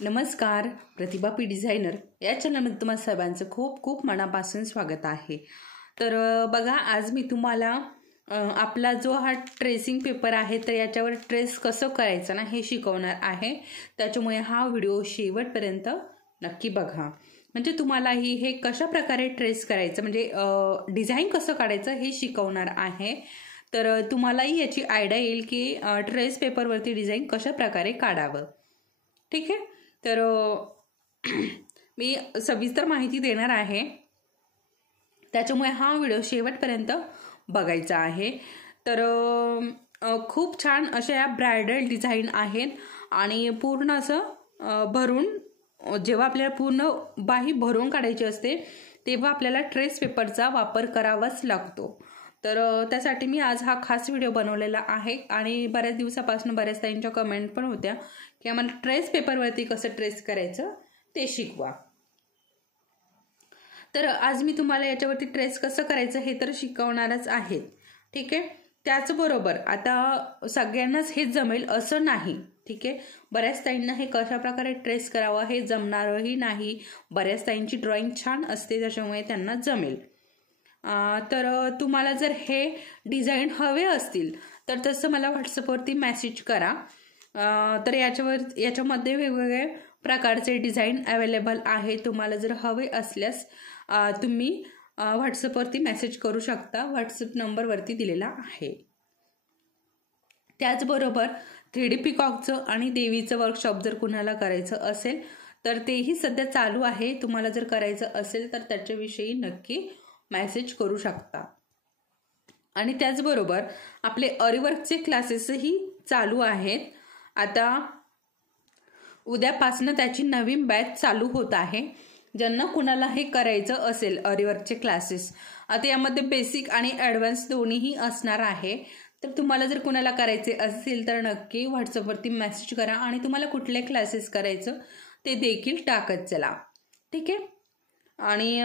नमस्कार, प्रतिभा P designer या चॅनलमध्ये तुम्हाला सर्वांचं खूप खूप मनापासून स्वागत आहे। तर बघा, आज मी तुम्हाला आपला जो हा ट्रेसिंग पेपर आहे तर याच्यावर ट्रेस कसं करायचं ना हे शिकवणार आहे। त्याच्यामुळे हा व्हिडिओ शेवटपर्यंत नक्की बघा, म्हणजे तुम्हालाही हे कशा प्रकारे ट्रेस करायचं म्हणजे डिझाइन कसं काढायचं हे शिकवणार आहे। तर तुम्हालाही याची आयडिया येईल की ट्रेस पेपरवरती डिझाइन कशा प्रकारे काढावं। ठीक आहे, तर मी सविस्तर माहिती देणार आहे, त्याच्यामुळे हा व्हिडिओ शेवटपर्यंत बघायचा आहे। तर खूप छान अशा या ब्रायडल डिझाइन आहेत आणि पूर्ण असं भरून जेव्हा आपल्याला पूर्ण बाही भरून काढायची असते तेव्हा आपल्याला ट्रेस पेपरचा वापर करावाच लागतो। तर त्यासाठी मी आज हा खास व्हिडिओ बनवलेला आहे आणि बऱ्याच दिवसापासून बऱ्याच ताईंच्या कमेंट पण होत्या की आम्हाला ट्रेस पेपरवरती कसं ट्रेस करायचं ते शिकवा। तर आज मी तुम्हाला याच्यावरती ट्रेस कसं करायचं हे तर शिकवणारच आहे। ठीक आहे, त्याचबरोबर आता सगळ्यांनाच हे जमेल असं नाही। ठीक आहे, बऱ्याच ताईंना हे कशा प्रकारे ट्रेस करावं हे जमणारही नाही। बऱ्याच ताईंची ड्रॉइंग छान असते त्याच्यामुळे त्यांना जमेल। तर तुम्हाला जर हे डिझाइन हवे असतील तर तसं मला व्हॉट्सअपवरती मेसेज करा। तर याच्यामध्ये वेगवेगळे प्रकारचे डिझाइन अवेलेबल आहे। तुम्हाला जर हवे असल्यास तुम्ही व्हॉट्सअपवरती मेसेज करू शकता, व्हॉट्सअप नंबरवरती दिलेला आहे। त्याचबरोबर 3D पिकॉकचं आणि देवीचं वर्कशॉप जर कुणाला करायचं असेल तर तेही सध्या चालू आहे। तुम्हाला जर करायचं असेल तर त्याच्याविषयी नक्की मेसेज करू शकता। आणि त्याचबरोबर आपले अरीवर्कचे क्लासेसही चालू आहेत। आता उद्यापासून त्याची नवीन बॅच चालू होत आहे। ज्यांना कुणाला हे करायचं असेल अरीवर्कचे क्लासेस, आता यामध्ये बेसिक आणि ॲडव्हान्स दोन्हीही असणार आहे। तर तुम्हाला जर कुणाला करायचे असेल तर नक्की व्हॉट्सअपवरती मेसेज करा आणि तुम्हाला कुठले क्लासेस करायचं ते देखील टाकत चला। ठीक आहे, आणि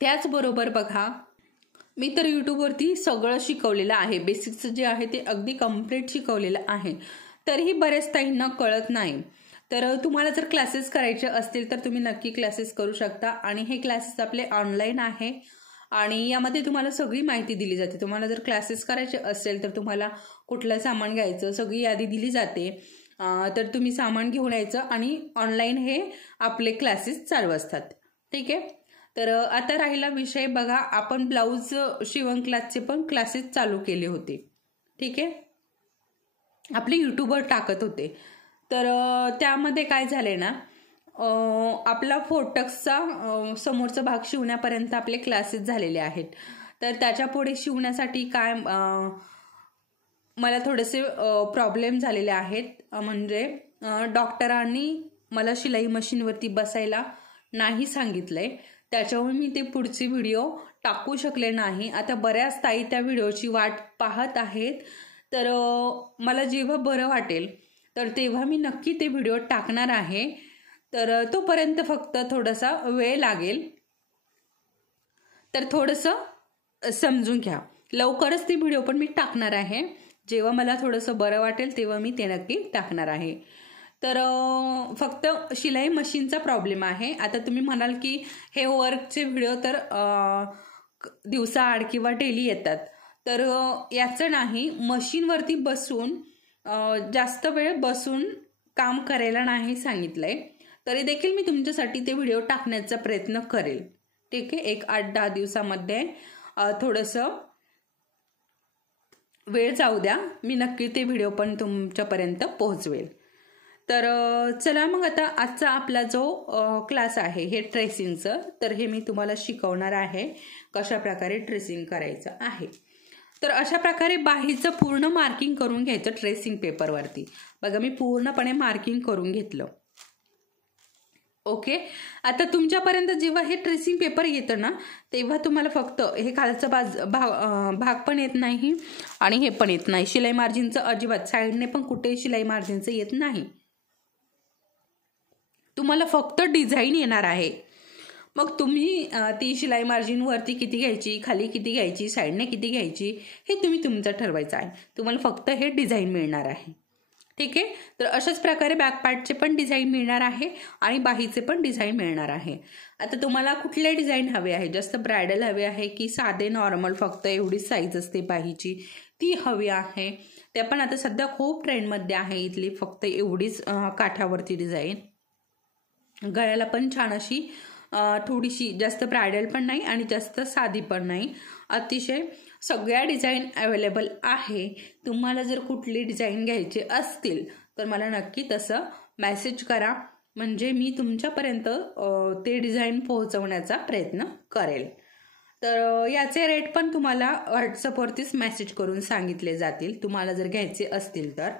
त्याचबरोबर बघा, मी तर यूट्यूबवरती सगळं शिकवलेलं आहे। बेसिक्स जे आहे ते अगदी कम्प्लीट शिकवलेलं आहे, तरीही बरेच ताईंना कळत नाही। तर तुम्हाला जर क्लासेस करायचे असतील तर तुम्ही नक्की क्लासेस करू शकता आणि हे क्लासेस आपले ऑनलाईन आहे आणि यामध्ये तुम्हाला सगळी माहिती दिली जाते। तुम्हाला जर क्लासेस करायचे असेल तर तुम्हाला कुठलं सामान घ्यायचं सगळी यादी दिली जाते। तर तुम्ही सामान घेऊन यायचं आणि ऑनलाईन हे आपले क्लासेस चालू असतात। ठीक आहे, तर आता राहिला विषय बघा, आपण ब्लाऊज शिवण क्लासचे पण क्लासेस चालू केले होते। ठीक आहे, आपले यूट्यूबवर टाकत होते। तर त्यामध्ये काय झाले ना, आपला फोटक्सचा समोरचा भाग शिवण्यापर्यंत आपले क्लासेस झालेले आहेत। तर त्याच्या पुढे शिवण्यासाठी काय मला थोडेसे प्रॉब्लेम झालेले आहेत, म्हणजे डॉक्टरांनी मला शिलाई मशीनवरती बसायला नाही सांगितलंय, त्याच्यामुळे मी ते पुढचे व्हिडिओ टाकू शकले नाही। आता बऱ्याच ताई त्या व्हिडिओची वाट पाहत आहेत। तर मला जेव्हा बरं वाटेल तर तेव्हा मी नक्की ते व्हिडिओ टाकणार आहे। तर तोपर्यंत फक्त थोडासा वेळ लागेल, तर थोडंसं समजून घ्या। लवकरच ते व्हिडिओ पण मी टाकणार आहे। जेव्हा मला थोडंसं बरं वाटेल तेव्हा मी ते नक्की टाकणार आहे। तर फक्त शिलाई मशीनचा प्रॉब्लेम आहे। आता तुम्ही म्हणाल की हे वर्कचे व्हिडिओ तर दिवसाआड किंवा डेली येतात, तर याचं नाही, मशीनवरती बसून जास्त वेळ बसून काम करायला नाही सांगितलंय, तरी देखील मी तुमच्यासाठी ते व्हिडिओ टाकण्याचा प्रयत्न करेल। ठीक आहे, एक 8-10 दिवसामध्ये थोडंसं वेळ जाऊ द्या, मी नक्की ते व्हिडिओ पण तुमच्यापर्यंत पोहोचवेल। तर चला मग, आता आजचा आपला जो क्लास आहे हे ट्रेसिंगचं, तर हे मी तुम्हाला शिकवणार आहे कशा प्रकारे ट्रेसिंग करायचं आहे। तर अशा प्रकारे बाहीचं पूर्ण मार्किंग करून घ्यायचं ट्रेसिंग पेपरवरती। बघा, मी पूर्णपणे मार्किंग करून घेतलं। ओके, आता तुमच्यापर्यंत जेव्हा हे ट्रेसिंग पेपर येतं ना तेव्हा तुम्हाला फक्त हे खालचा भाग पण येत नाही आणि हे पण येत नाही, शिलाई मार्जिनचं अजिबात साईडने पण कुठेही शिलाई मार्जिनचं येत नाही। तुम्हाला फक्त डिझाइन येणार आहे। मग तुम्ही ती शिलाई मार्जिन वरती किती घ्यायची, खाली किती घ्यायची, साईडने किती घ्यायची हे तुम्ही तुमचं ठरवायचं आहे। तुम्हाला फक्त हे डिझाइन मिळणार आहे। ठीक आहे. तर अशाच प्रकारे बॅक पार्टचे पण डिझाईन मिळणार आहे आणि बाहीचे पण डिझाईन मिळणार आहे. आता तुम्हाला कुठले डिझाईन हवे आहे, जास्त ब्रायडल हवे आहे की साधे नॉर्मल फक्त एवढीच साईज असते बाहीची ती हवी आहे, ते पण आता सध्या खूप ट्रेंडमध्ये आहे इथली फक्त एवढीच काठावरती डिझाईन. गळ्याला पण छान अशी थोडीशी जास्त ब्रायडल पण नाही आणि जास्त साधी पण नाही, अतिशय सगळ्या डिझाईन अवेलेबल आहे. तुम्हाला जर कुठली डिझाईन घ्यायची असतील तर मला नक्की तसं मेसेज करा, म्हणजे मी तुमच्यापर्यंत ते डिझाईन पोहोचवण्याचा प्रयत्न करेल. तर याचे रेट पण तुम्हाला व्हॉट्सअपवरतीच मेसेज करून सांगितले जातील तुम्हाला जर घ्यायचे असतील तर.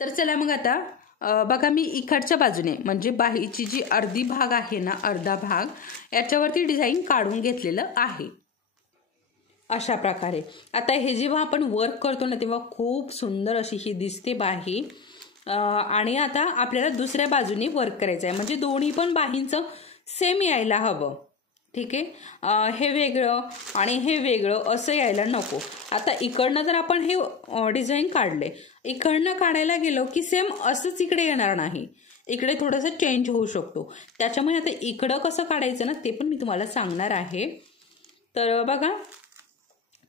तर चला मग आता बघा, मी इकडच्या बाजूने म्हणजे बाहीची जी अर्धी भाग आहे ना, अर्धा भाग याच्यावरती डिझाईन काढून घेतलेलं आहे अशा प्रकारे. आता हे जेव्हा आपण वर्क करतो ना तेव्हा खूप सुंदर अशी ही दिसते बाही. आणि आता आपल्याला दुसऱ्या बाजूने वर्क करायचं आहे, म्हणजे दोन्ही पण बाहींचं सेम यायला हवं. ठीक आहे. हे वेगळं आणि हे वेगळं असं यायला नको. आता इकडनं जर आपण हे डिझाईन काढले, इकडनं काढायला गेलो की सेम असंच इकडे येणार नाही, इकडे थोडंसं चेंज होऊ शकतो. त्याच्यामुळे आता इकडं कसं काढायचं ना ते पण मी तुम्हाला सांगणार आहे. तर बघा,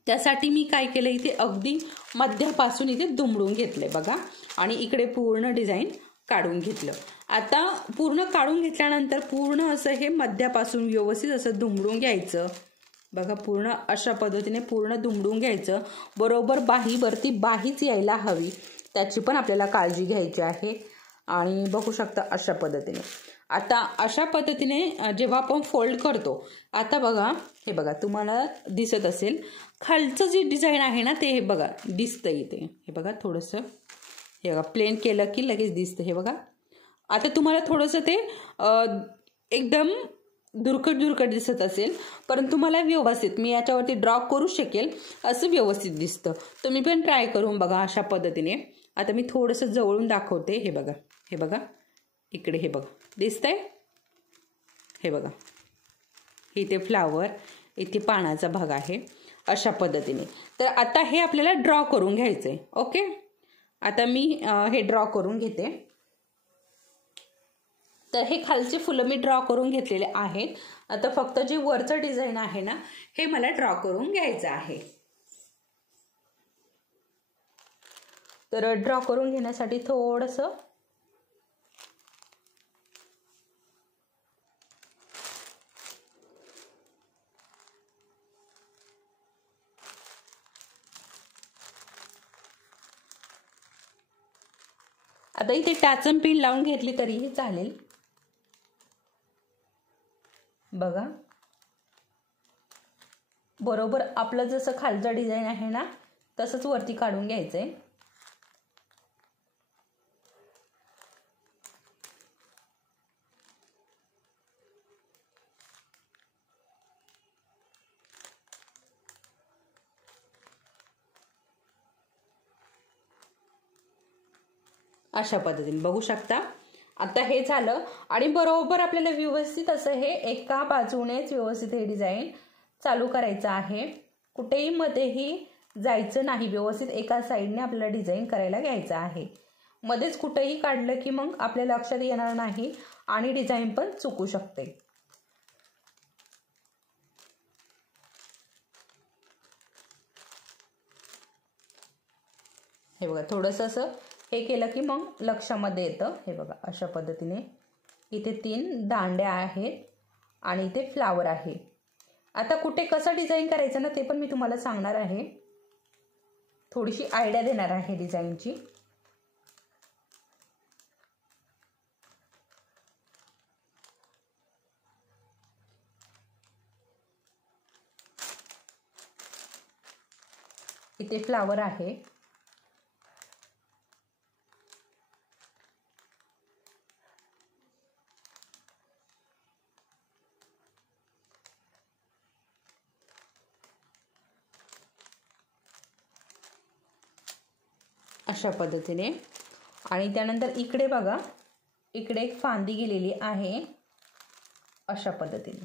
त्यासाठी मी काय केलं, इथे अगदी मध्यापासून इथे दुमडून घेतले बघा आणि इकडे पूर्ण डिझाईन काढून घेतलं. आता पूर्ण काढून घेतल्यानंतर पूर्ण असं हे मध्यापासून व्यवस्थित असं दुमडून घ्यायचं बघा. पूर्ण अशा पद्धतीने पूर्ण दुमडून घ्यायचं. बरोबर बाहीवरती बाहीच यायला हवी, त्याची पण आपल्याला काळजी घ्यायची आहे. आणि बघू शकता अशा पद्धतीने. आता अशा पद्धतीने जेव्हा आपण फोल्ड करतो, आता बघा, हे बघा तुम्हाला दिसत असेल खालचं जे डिझाईन आहे ना ते हे बघा दिसतं इथे. हे बघा थोडंसं, हे बघा प्लेन केलं की लगेच दिसतं. हे बघा, आता तुम्हाला थोडंसं ते एकदम दुरकट दिसत असेल, परंतु मला व्यवस्थित मी याच्यावरती ड्रॉ करू शकेल असं व्यवस्थित दिसतं. तुम्ही पण ट्राय करून बघा अशा पद्धतीने. आता मी थोडंसं जवळून दाखवते. हे बघा, हे बघा इकडे, हे बघा दिसतंय. हे बघा, इथे फ्लावर, इथे पानाचा भाग आहे अशा पद्धतीने. तर आता हे आपल्याला ड्रॉ करून घ्यायचंय. ओके, आता मी हे ड्रॉ करून घेते. तर हे खालचे फुलं मी ड्रॉ करून घेतलेले आहेत. आता फक्त जे वरचं डिझाईन आहे ना हे मला ड्रॉ करून घ्यायचं आहे. तर ड्रॉ करून घेण्यासाठी थोडंसं आता इथे टाचन पिन लावून घेतली तरीही चालेल. बघा, बरोबर आपलं जसं खालचं डिझाईन आहे ना तसंच वरती काढून घ्यायचंय. अशा पद्धतीने बघू शकता. आता हे झालं आणि बरोबर आपल्याला व्यवस्थित असं हे एका बाजूनेच व्यवस्थित हे डिझाईन चालू करायचं आहे. कुठेही मध्येही जायचं नाही, व्यवस्थित एका साईडने आपल्याला डिझाईन करायला घ्यायचं आहे. मध्येच कुठेही काढलं की मग आपल्या लक्षात येणार नाही आणि डिझाईन पण चुकू शकते. हे बघा, थोडंसं असं हे केलं की मग लक्षामध्ये येतं. हे बघा अशा पद्धतीने इथे 3 दांड्या आहेत आणि इथे फ्लावर आहे. आता कुठे कसं डिझाईन करायचं ना ते पण मी तुम्हाला सांगणार आहे, थोडीशी आयडिया देणार आहे डिझाईनची. इथे फ्लावर आहे. अशा पद्धतीने. आणि त्यानंतर इकडे बघा, इकडे एक फांदी गेलेली आहे अशा पद्धतीने.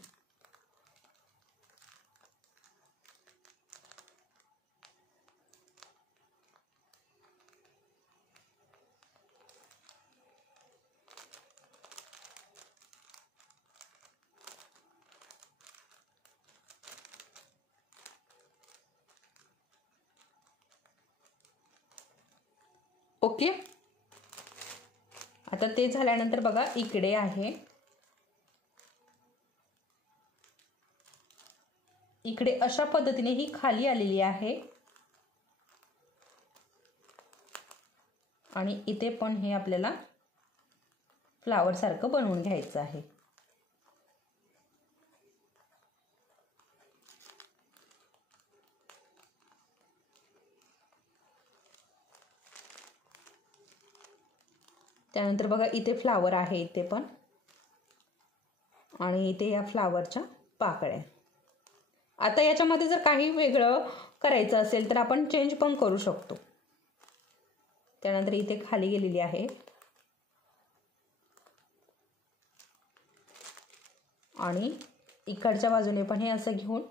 ओके, आता ते झाल्यानंतर बघा इकडे आहे, इकडे अशा पद्धतीने ही खाली आलेली आहे आणि इथे पण हे आपल्याला फ्लावर सारखं बनवून घ्यायचं आहे. त्यानंतर बघा इथे फ्लावर आहे, इथे पण, आणि इथे या फ्लावरच्या पाकळ्या. आता याच्यामध्ये जर काही वेगळं करायचं असेल तर आपण चेंज पण करू शकतो. त्यानंतर इथे खाली गेलेली आहे आणि इकडच्या बाजूने पण हे असं घेऊन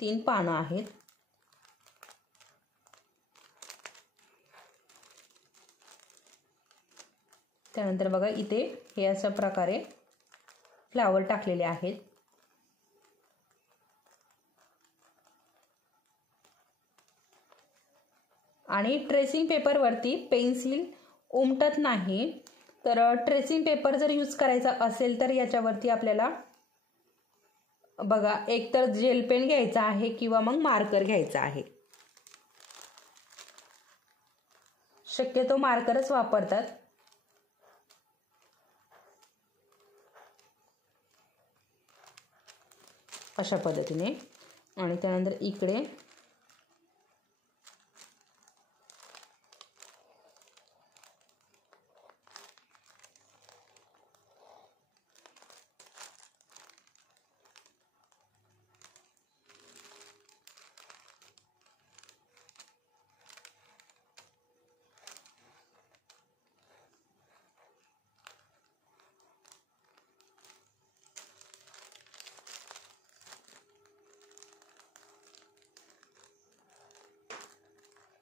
3 पानं आहेत. त्यानंतर बघा इथे हे अशा प्रकारे फ्लावर टाकलेले आहेत. आणि ट्रेसिंग पेपरवरती पेन्सिल उमटत नाही, तर ट्रेसिंग पेपर जर यूज करायचा असेल तर याच्यावरती आपल्याला बघा एक तर जेल पेन घ्यायचा आहे किंवा मग मार्कर घ्यायचा आहे. शक्यतो मार्करच वापरतात. अशा पद्धतीने. आणि त्यानंतर इकडे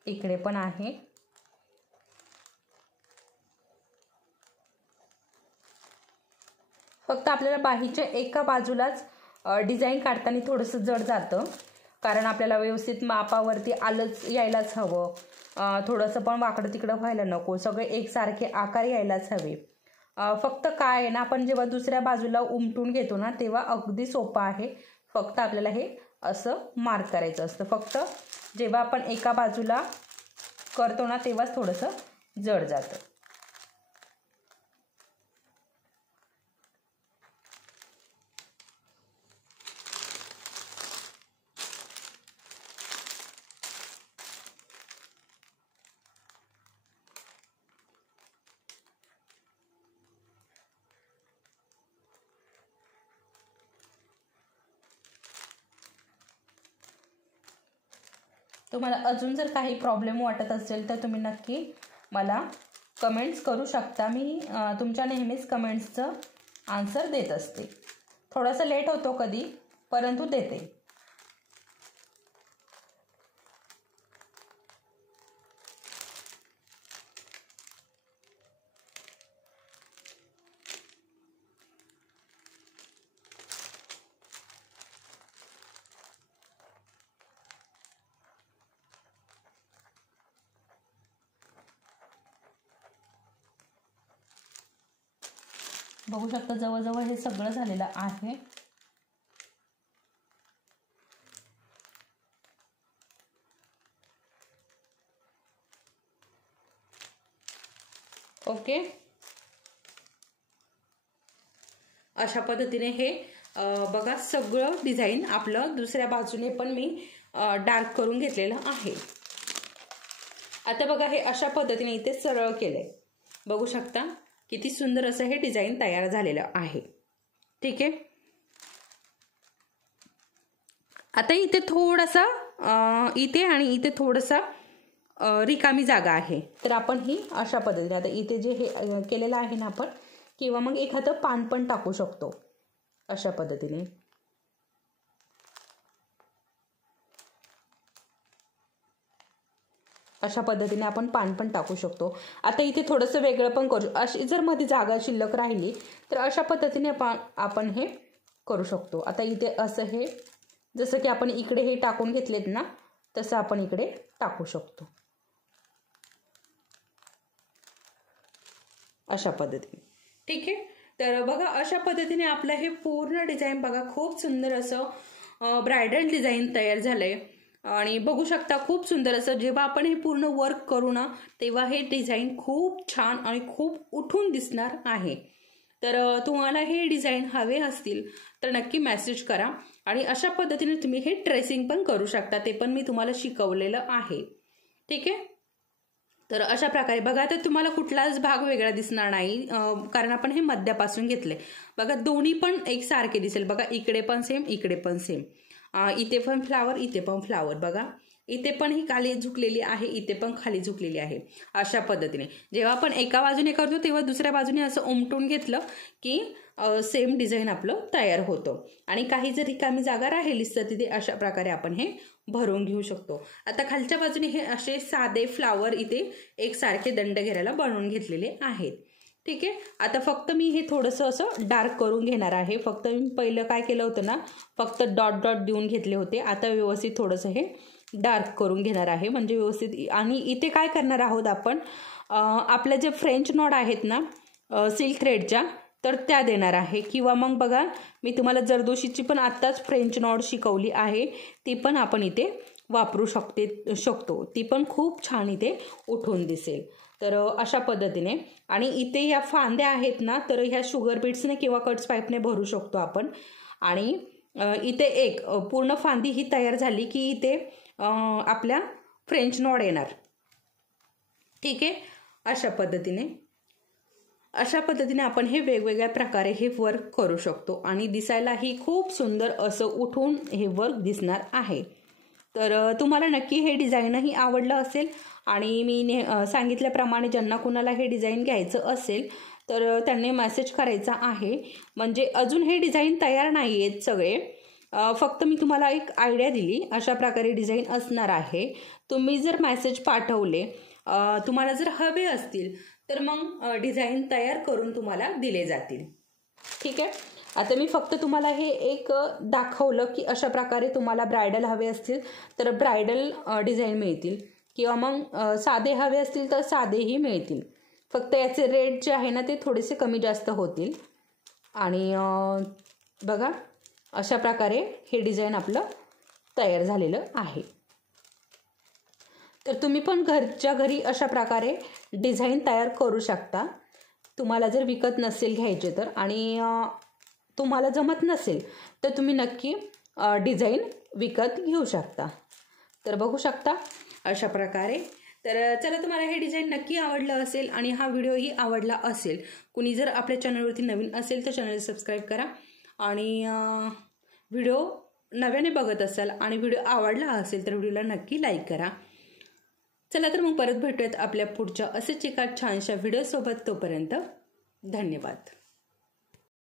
इकडे पण आहे. फक्त आपल्याला बाहीच्या एका बाजूलाच डिझाईन काढताना थोडंसं जड जातं, कारण आपल्याला व्यवस्थित मापावरती आलंच यायलाच हवं. थोडंसं पण वाकडं तिकडं व्हायला नको, सगळे एकसारखे आकार यायलाच हवे. फक्त काय आहे ना, आपण जेव्हा दुसऱ्या बाजूला उमटून घेतो ना तेव्हा अगदी सोपं आहे. फक्त आपल्याला हे असं मार्क करायचं असतं. फक्त जेव्हा आपण एका बाजूला करतो ना तेव्हाच थोडंसं जड जातं. तुम्हाला अजून जर काही प्रॉब्लेम वाटत असेल तर तुम्ही नक्की मला कमेंट्स करू शकता. मी तुमच्या नेहमीच कमेंट्सचं आन्सर देत असते. थोडंसं लेट होतो कधी, परंतु देते. बघू शकता जवळजवळ हे सगळं झालेलं आहे. ओके, अशा पद्धतीने हे बघा सगळं डिझाईन आपलं दुसऱ्या बाजूने पण मी डार्क करून घेतलेलं आहे. आता बघा हे अशा पद्धतीने इथे सरळ केलंय. बघू शकता किती सुंदर असं हे डिझाईन तयार झालेलं आहे. ठीक आहे, आता इथे थोडासा इथे आणि इथे थोडासा रिकामी जागा आहे, तर आपण ही अशा पद्धतीने आता इथे जे हे केलेलं आहे ना आपण, किंवा मग एखादं पान पण टाकू शकतो अशा पद्धतीने. अशा पद्धतीने आपण पान पण टाकू शकतो. आता इथे थोडंसं वेगळं पण करू, अशी जर मध्ये जागा शिल्लक राहिली तर अशा पद्धतीने आपण हे करू शकतो. आता इथे असं हे जसं की आपण इकडे हे टाकून घेतलेत ना तसं आपण इकडे टाकू शकतो. अशा पद्धतीने. ठीक आहे. तर बघा अशा पद्धतीने आपलं हे पूर्ण डिझाईन बघा खूप सुंदर असं ब्रायडल डिझाईन तयार झालंय आणि बघू शकता खूप सुंदर असं. जेव्हा आपण हे पूर्ण वर्क करू ना तेव्हा हे डिझाईन खूप छान आणि खूप उठून दिसणार आहे. तर तुम्हाला हे डिझाईन हवे असतील तर नक्की मेसेज करा आणि अशा पद्धतीने तुम्ही हे ट्रेसिंग पण करू शकता, ते पण मी तुम्हाला शिकवलेलं आहे. ठीक आहे. तर अशा प्रकारे बघा, तर तुम्हाला कुठलाच भाग वेगळा दिसणार नाही कारण आपण हे मध्यापासून घेतले. बघा दोन्ही पण एकसारखे दिसेल. बघा इकडे पण सेम, इकडे पण सेम, इथे पण फ्लावर, इथे पण फ्लावर. बघा इथे पण ही खाली झुकलेली आहे, इथे पण खाली झुकलेली आहे. अशा पद्धतीने जेव्हा आपण एका बाजूने करतो तेव्हा दुसऱ्या बाजूने असं उमटून घेतलं की सेम डिझाईन आपलं तयार होतं. आणि काही जर रिकामी जागा राहिलीच तर तिथे अशा प्रकारे आपण हे भरून घेऊ शकतो. आता खालच्या बाजूने हे असे साधे फ्लावर इथे एकसारखे दंड घेरायला बनवून घेतलेले आहेत. ठीक आहे. आता फक्त मी हे थोडंसं असं डार्क करून घेणार आहे. फक्त मी पहिलं काय केलं होतं ना, फक्त डॉट डॉट देऊन घेतले होते. आता व्यवस्थित थोडंसं हे डार्क करून घेणार आहे म्हणजे व्यवस्थित. आणि इथे काय करणार आहोत आपण, आपल्या जे फ्रेंच नॉट आहेत ना सिल्क थ्रेडच्या, तर त्या देणार आहे. किंवा मग बघा मी तुम्हाला जरदोशीची पण आत्ताच फ्रेंच नॉट शिकवली आहे, ती पण आपण इथे वापरू शकतो. ती पण खूप छान इथे उठून दिसेल. तर अशा पद्धतीने. आणि इथे ह्या फांद्या आहेत ना, तर ह्या शुगर बीड्सने किंवा कट्स पाईपने भरू शकतो आपण. आणि इथे एक पूर्ण फांदी ही तयार झाली की इथे आपल्या फ्रेंच नॉट येणार. ठीक आहे. अशा पद्धतीने आपण हे वेगवेगळ्या प्रकारे हे वर्क करू शकतो आणि दिसायलाही खूप सुंदर असं उठून हे वर्क दिसणार आहे. तर तुम्हाला नक्की हे डिझाईनही आवडलं असेल आणि मी सांगितल्याप्रमाणे ज्यांना कुणाला हे डिझाईन घ्यायचं असेल तर त्यांनी मेसेज करायचा आहे. म्हणजे अजून हे डिझाईन तयार नाही आहेत सगळे, फक्त मी तुम्हाला एक आयडिया दिली. अशा प्रकारे डिझाईन असणार आहे. तुम्ही जर मेसेज पाठवले, तुम्हाला जर हवे असतील तर मग डिझाईन तयार करून तुम्हाला दिले जातील. ठीक आहे. आता मी फक्त तुम्हाला हे एक दाखवलं की अशा प्रकारे तुम्हाला ब्रायडल हवे असतील तर ब्रायडल डिझाईन मिळतील किंवा मग साधे हवे असतील तर साधेही मिळतील. फक्त याचे रेट जे आहे ना ते थोडेसे कमी जास्त होतील. आणि बघा अशा प्रकारे हे डिझाईन आपलं तयार झालेलं आहे. तर तुम्ही पण घरच्या घरी अशा प्रकारे डिझाईन तयार करू शकता. तुम्हाला जर विकत नसेल घ्यायचे तर, आणि तुम्हाला जमत नसेल तर तुम्ही नक्की डिझाईन विकत घेऊ शकता. तर बघू शकता अशा प्रकारे. तर चला, तुम्हाला हे डिझाईन नक्की आवडलं असेल आणि हा व्हिडिओही आवडला असेल. कुणी जर आपल्या चॅनलवरती नवीन असेल तर चॅनल सबस्क्राईब करा. आणि व्हिडिओ नव्याने बघत असाल आणि व्हिडिओ आवडला असेल तर व्हिडिओला नक्की लाईक करा. चला तर मग परत भेटूयात आपल्या पुढच्या असेच एका छानशा व्हिडिओसोबत. तोपर्यंत धन्यवाद.